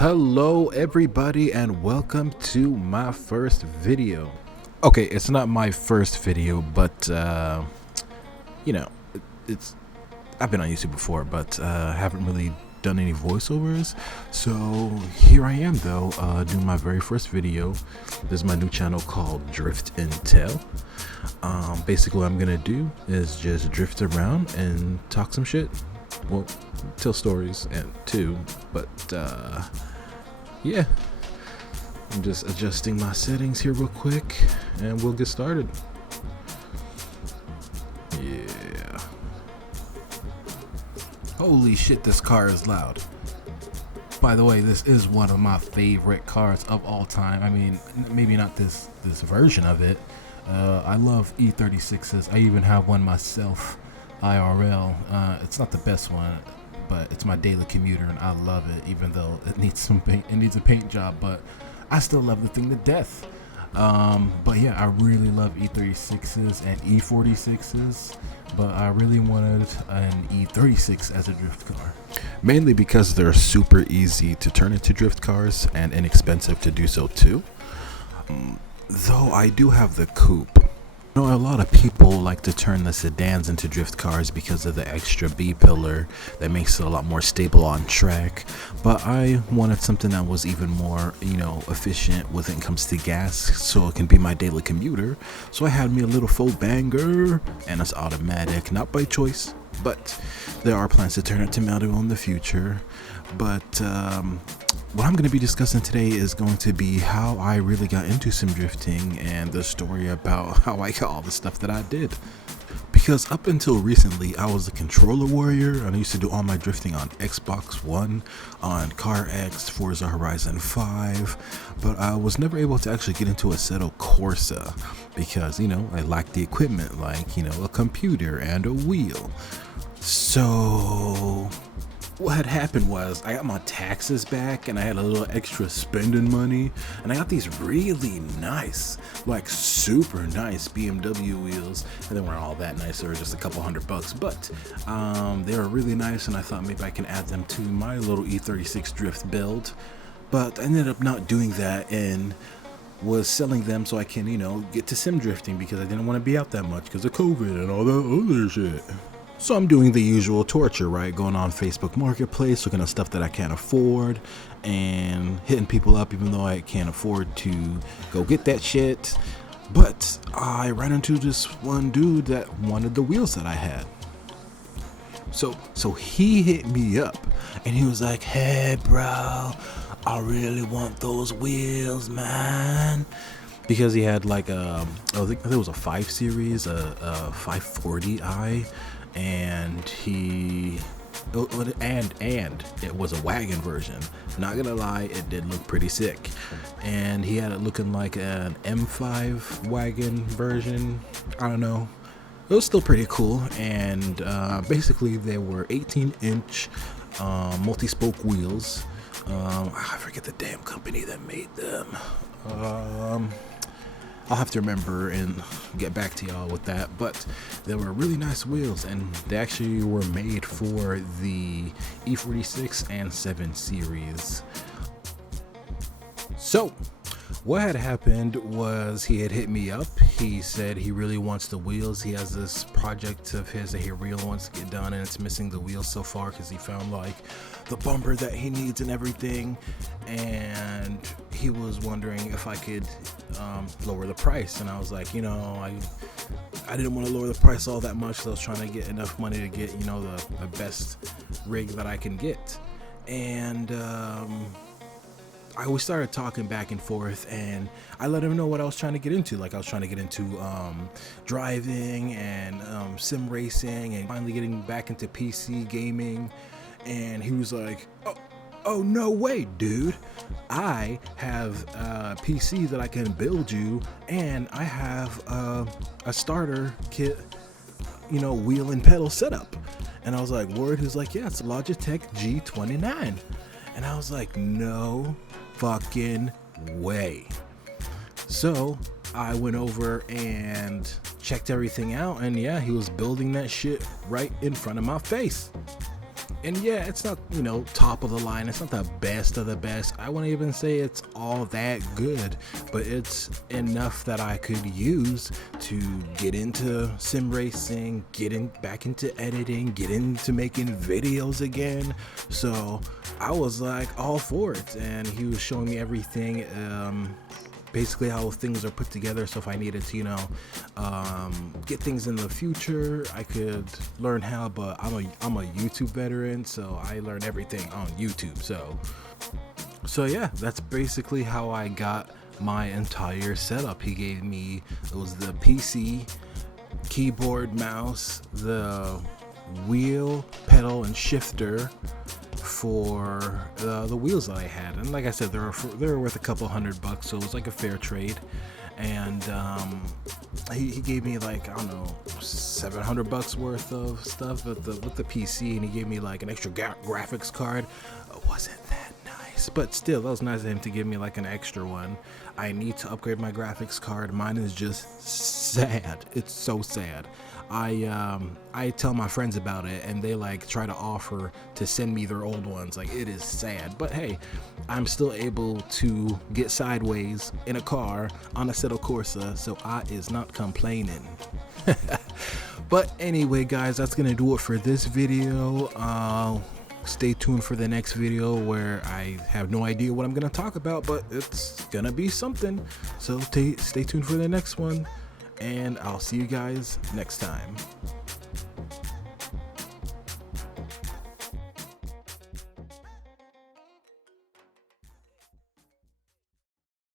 Hello everybody and welcome to my first video. Okay, it's not my first video, but you know, it's I've been on YouTube before, but haven't really done any voiceovers. So here I am though, doing my very first video. This is my new channel called Drift and Tell. Basically what I'm gonna do is just drift around and talk some shit. Well, tell stories and too, but yeah, I'm just adjusting my settings here real quick and we'll get started. Yeah. Holy shit, this car is loud. By the way, this is one of my favorite cars of all time. I mean, maybe not this version of it. I love E36s. I even have one myself, IRL. It's not the best one, but it's my daily commuter and I love it, even though it needs some paint. It needs a paint job, but I still love the thing to death. But yeah, I really love E36s and E46s, but I really wanted an E36 as a drift car. Mainly because they're super easy to turn into drift cars and inexpensive to do so too. Though I do have the coupe. You know, a lot of people like to turn the sedans into drift cars because of the extra B-pillar that makes it a lot more stable on track, but I wanted something that was even more, efficient when it comes to gas, so it can be my daily commuter. So I had me a little full banger, and it's automatic, not by choice, but there are plans to turn it to manual in the future. But what I'm going to be discussing today is going to be how I really got into sim drifting and the story about how I got all the stuff that I did. Because up until recently, I was a controller warrior and I used to do all my drifting on Xbox One, on CarX, Forza Horizon 5, but I was never able to actually get into Assetto Corsa because, I lacked the equipment like, a computer and a wheel. So what had happened was I got my taxes back and I had a little extra spending money, and I got these really nice, like super nice BMW wheels, and they weren't all that nice. They were just a couple $100, but they were really nice, and I thought maybe I can add them to my little E36 drift build. But I ended up not doing that and was selling them so I can, get to sim drifting because I didn't want to be out that much because of COVID and all that other shit. So I'm doing the usual torture, right? Going on Facebook Marketplace, looking at stuff that I can't afford and hitting people up even though I can't afford to go get that shit. But I ran into this one dude that wanted the wheels that I had. So he hit me up and he was like, "Hey bro, I really want those wheels, man." Because he had like I think it was a 5 Series, a 540i, and it was a wagon version. Not gonna lie, it did look pretty sick, and he had it looking like an M5 wagon version. I don't know, it was still pretty cool. And basically they were 18-inch multi-spoke wheels. I forget the damn company that made them. I'll have to remember and get back to y'all with that, but they were really nice wheels, and they actually were made for the E46 and 7 Series. So what had happened was he had hit me up. He said he really wants the wheels. He has this project of his that he really wants to get done, and it's missing the wheels so far because he found like the bumper that he needs and everything. And he was wondering if I could lower the price, and I was like, I didn't want to lower the price all that much, so I was trying to get enough money to get the best rig that I can get. And we started talking back and forth, and I let him know what I was trying to get into. Like I was trying to get into driving and sim racing, and finally getting back into PC gaming. And he was like, oh no way, dude, I have a PC that I can build you, and I have a starter kit, wheel and pedal setup. And I was like, word? He was like, yeah, it's a Logitech G29. And I was like, no fucking way. So I went over and checked everything out, and yeah, he was building that shit right in front of my face. And yeah, it's not, you know, top of the line. It's not the best of the best. I wouldn't even say it's all that good, but it's enough that I could use to get into sim racing, back into editing, get into making videos again. So I was like all for it, and he was showing me everything. Basically how things are put together, so if I needed to, you know, get things in the future, I could learn how. But I'm a YouTube veteran, so I learned everything on YouTube. So yeah, that's basically how I got my entire setup. He gave me, it was the PC, keyboard, mouse, the wheel, pedal, and shifter for the wheels that I had. And like I said, they were worth a couple $100, so it was like a fair trade. And he gave me like, I don't know, $700 worth of stuff with the PC, and he gave me like an extra graphics card. Wasn't that nice? But still, that was nice of him to give me like an extra one. I need to upgrade my graphics card. Mine is just sad. It's so sad. I tell my friends about it, and they like try to offer to send me their old ones. Like, it is sad, but hey, I'm still able to get sideways in a car on Assetto Corsa, so I is not complaining. But anyway, guys, that's gonna do it for this video. Stay tuned for the next video, where I have no idea what I'm gonna talk about, but it's gonna be something. So stay tuned for the next one, and I'll see you guys next time.